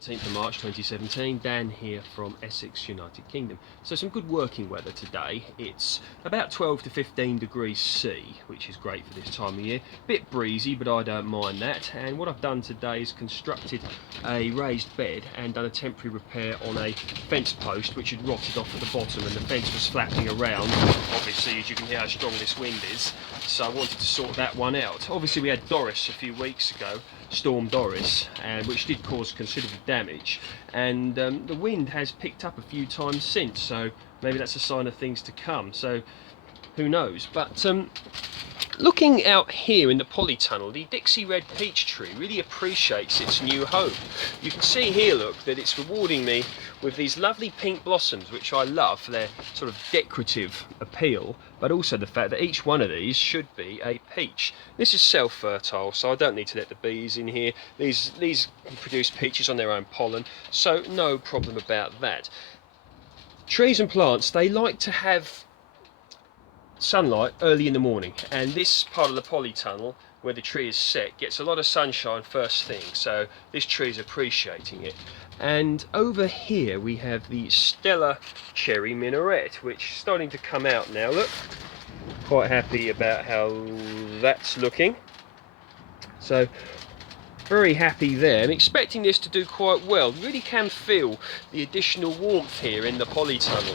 19th of March 2017, Dan here from Essex, United Kingdom. So some good working weather today. It's about 12 to 15 degrees C, which is great for this time of year. Bit breezy, but I don't mind that. And what I've done today is constructed a raised bed and done a temporary repair on a fence post which had rotted off at the bottom, and the fence was flapping around. Obviously, as you can hear how strong this wind is, so I wanted to sort that one out. Obviously we had Doris a few weeks ago, Storm Doris, which did cause considerable damage, and the wind has picked up a few times since, so maybe that's a sign of things to come, so who knows. But looking out here in the polytunnel, the Dixie red peach tree really appreciates its new home. You can see here, look, that it's rewarding me with these lovely pink blossoms, which I love for their sort of decorative appeal, but also the fact that each one of these should be a peach. This is self-fertile, so I don't need to let the bees in here. These produce peaches on their own pollen, so no problem about that. Trees and plants, they like to have sunlight early in the morning, and this part of the polytunnel where the tree is set gets a lot of sunshine first thing, so this tree is appreciating it. And over here we have the Stella cherry minaret, which is starting to come out now. Look, quite happy about how that's looking, so very happy there. I'm expecting this to do quite well. You really can feel the additional warmth here in the polytunnel,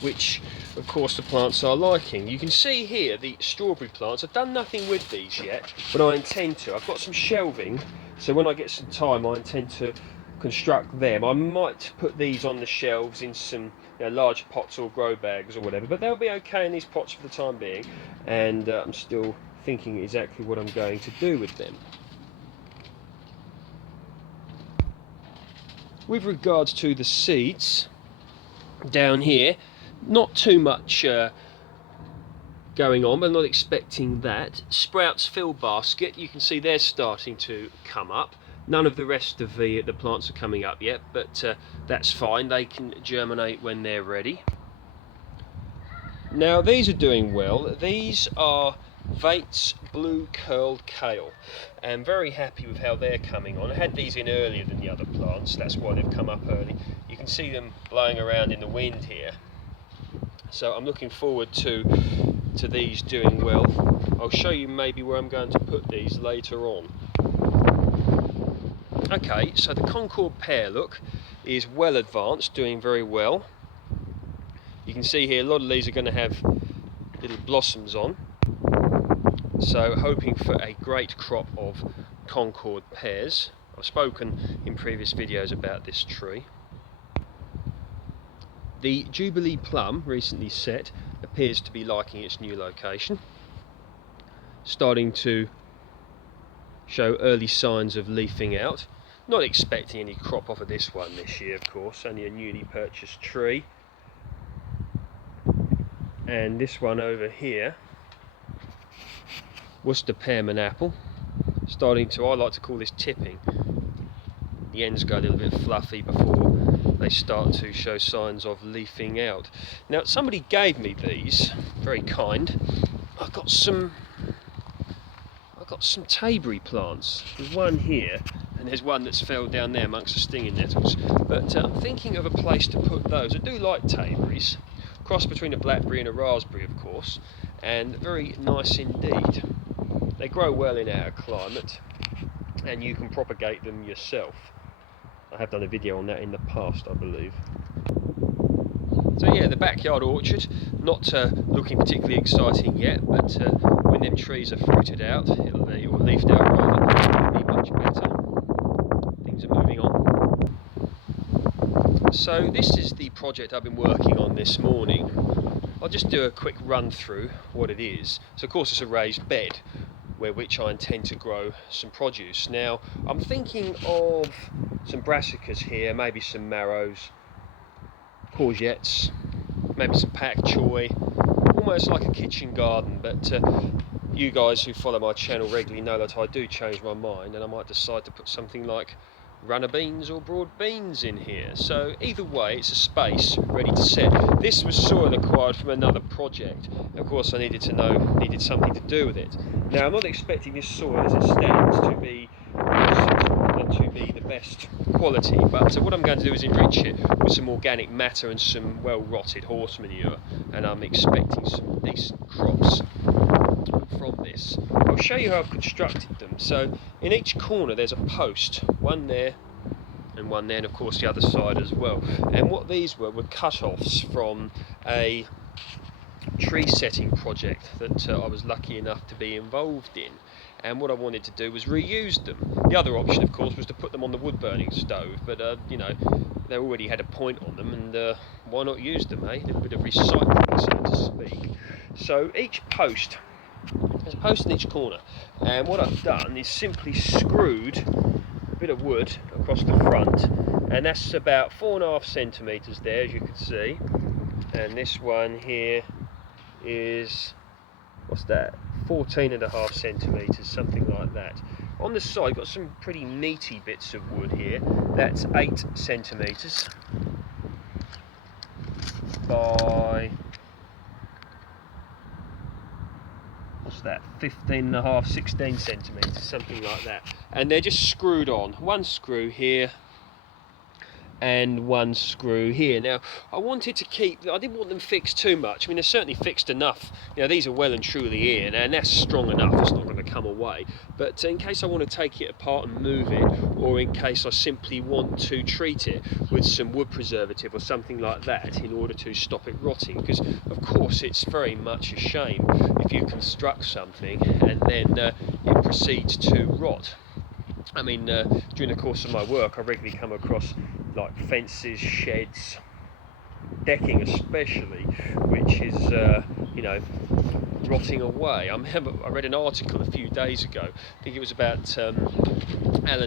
which of course the plants are liking. You can see here the strawberry plants. I've done nothing with these yet, but I intend to. I've got some shelving, so when I get some time I intend to construct them. I might put these on the shelves in some large pots or grow bags or whatever, but they'll be okay in these pots for the time being, and I'm still thinking exactly what I'm going to do with them. With regards to the seeds down here, not too much going on, but I'm not expecting that. Sprouts fill basket, you can see they're starting to come up. None of the rest of the plants are coming up yet, but that's fine, they can germinate when they're ready. Now these are doing well. These are Vate's blue curled kale, and very happy with how they're coming on. I had these in earlier than the other plants, that's why they've come up early. You can see them blowing around in the wind here. So I'm looking forward to these doing well. I'll show you maybe where I'm going to put these later on. Okay, so the Concorde pear, look, is well advanced, doing very well. You can see here a lot of these are going to have little blossoms on. So hoping for a great crop of Concorde pears. I've spoken in previous videos about this tree. The Jubilee plum, recently set, appears to be liking its new location, starting to show early signs of leafing out. Not expecting any crop off of this one this year, of course, only a newly purchased tree. And this one over here, Worcester pearman apple, starting to, I like to call this tipping. The ends go a little bit fluffy before they start to show signs of leafing out. Now somebody gave me these, very kind. I've got some tayberry plants. There's one here, and there's one that's fell down there amongst the stinging nettles. But I'm thinking of a place to put those. I do like tayberries, cross between a blackberry and a raspberry, of course, and very nice indeed. They grow well in our climate, and you can propagate them yourself. I have done a video on that in the past, I believe. So yeah, the backyard orchard, not looking particularly exciting yet, but when them trees are fruited out, or leafed out rather, it'll be much better. Things are moving on. So this is the project I've been working on this morning. I'll just do a quick run through what it is. So of course it's a raised bed, which I intend to grow some produce. Now I'm thinking of some brassicas here, maybe some marrows, courgettes, maybe some pak choi, almost like a kitchen garden, but you guys who follow my channel regularly know that I do change my mind, and I might decide to put something like runner beans or broad beans in here. So either way, it's a space ready to set. This was soil acquired from another project. Of course I needed something to do with it. Now I'm not expecting this soil as it stands to be to be the best quality, but what I'm going to do is enrich it with some organic matter and some well rotted horse manure, and I'm expecting some decent crops from this. I'll show you how I've constructed them. So in each corner there's a post, one there and one there, and of course the other side as well. And what these were cut-offs from a tree setting project that I was lucky enough to be involved in, and what I wanted to do was reuse them. The other option of course was to put them on the wood burning stove, but you know, they already had a point on them, and why not use them, eh? A little bit of recycling, so to speak. So each post, there's a post in each corner, and what I've done is simply screwed a bit of wood across the front, and that's about 4.5 centimetres there, as you can see, and this one here is, what's that, 14.5 centimetres, something like that. On the side got some pretty meaty bits of wood here, that's 8 centimetres by, what's that, 15.5, 16 centimetres, something like that. And they're just screwed on, one screw here and one screw here. Now I wanted to keep, I didn't want them fixed too much. I mean, they're certainly fixed enough, you know, these are well and truly in, and that's strong enough, it's not going to come away. But in case I want to take it apart and move it, or in case I simply want to treat it with some wood preservative or something like that in order to stop it rotting, because of course it's very much a shame if you construct something and then it proceeds to rot. I mean, during the course of my work I regularly come across like fences, sheds, decking especially, which is you know, rotting away. I remember I read an article a few days ago, I think it was about Alan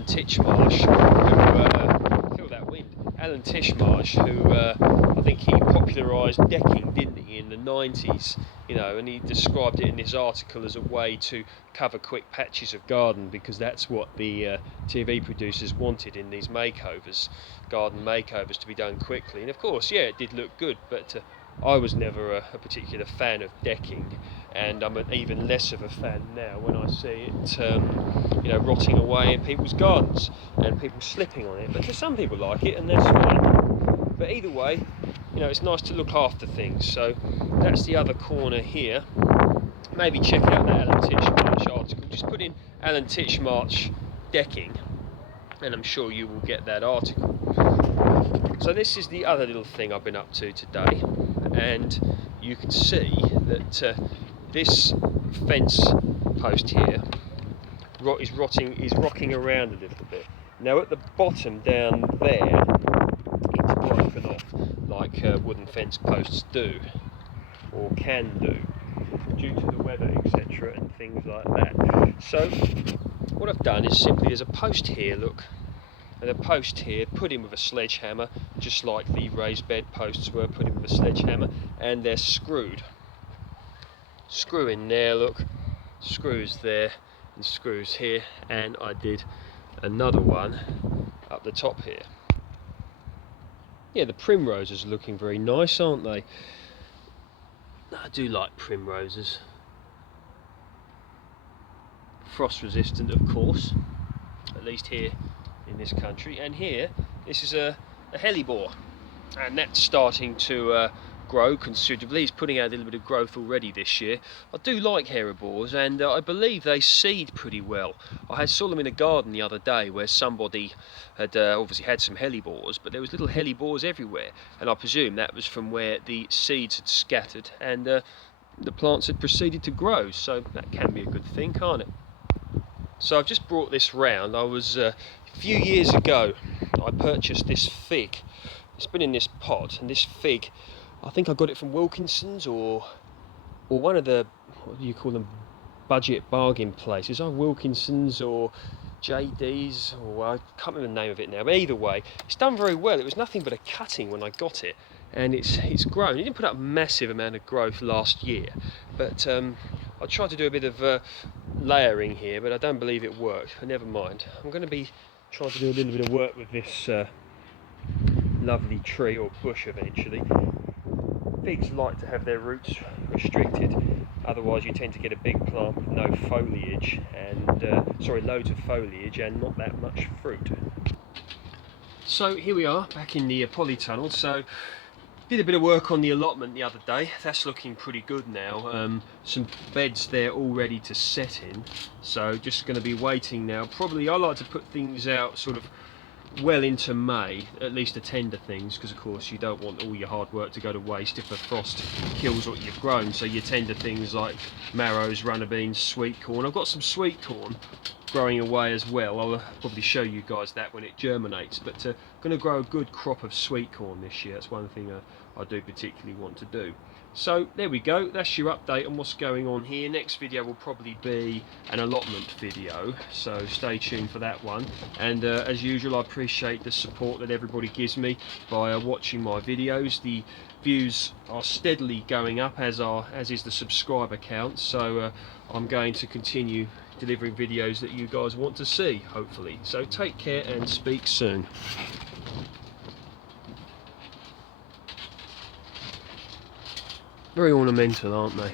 Tischmarch, who feel that wind, Alan Tischmarch, who I think he popularised decking, didn't he, in the 90s, you know, and he described it in his article as a way to cover quick patches of garden, because that's what the TV producers wanted in these makeovers, garden makeovers, to be done quickly. And of course, yeah, it did look good, but I was never a particular fan of decking, and I'm even less of a fan now when I see it you know, rotting away in people's gardens and people slipping on it. But some people like it, and that's fine. But either way, you know, it's nice to look after things. So that's the other corner here. Maybe check out that Alan Tischmarch article. Just put in Alan Tischmarch decking, and I'm sure you will get that article. So this is the other little thing I've been up to today, and you can see that this fence post here is rocking around a little bit. Now at the bottom down there, it's broken off like wooden fence posts do, or can do, due to the weather, etc., and things like that. So what I've done is simply, there's a post here, look, and a post here put in with a sledgehammer, just like the raised bed posts were put in with a sledgehammer, and they're screwed. Screw in there, look, screws there and screws here, and I did another one up the top here. Yeah, the primroses are looking very nice, aren't they? I do like primroses. Frost resistant, of course, at least here in this country. And here, this is a hellebore, and that's starting to grow considerably. It's putting out a little bit of growth already this year. I do like hellebores, and I believe they seed pretty well. I saw them in a garden the other day where somebody had obviously had some hellebores, but there was little hellebores everywhere, and I presume that was from where the seeds had scattered and the plants had proceeded to grow. So that can be a good thing, can't it? So I've just brought this round. I was a few years ago I purchased this fig. It's been in this pot, and this fig, I think I got it from Wilkinson's or one of the, what do you call them, budget bargain places, either Wilkinson's or JD's, or I can't remember the name of it now, but either way, it's done very well. It was nothing but a cutting when I got it, and it's grown. It didn't put up a massive amount of growth last year, but I tried to do a bit of layering here, but I don't believe it worked, but never mind. I'm going to be trying to do a little bit of work with this lovely tree or bush eventually. Figs like to have their roots restricted, otherwise you tend to get a big plant with no foliage and loads of foliage and not that much fruit. So here we are back in the polytunnel. So did a bit of work on the allotment the other day. That's looking pretty good now. Some beds there all ready to set in. So just going to be waiting now. Probably I like to put things out sort of well into May, at least the tender things, because of course you don't want all your hard work to go to waste if the frost kills what you've grown. So your tender things like marrows, runner beans, sweet corn. I've got some sweet corn growing away as well. I'll probably show you guys that when it germinates, but going to grow a good crop of sweet corn this year. That's one thing I do particularly want to do. So there we go, that's your update on what's going on here. Next video will probably be an allotment video, so stay tuned for that one. And as usual, I appreciate the support that everybody gives me by watching my videos. The views are steadily going up, as is the subscriber count, so I'm going to continue delivering videos that you guys want to see, hopefully. So take care and speak soon. Very ornamental, aren't they?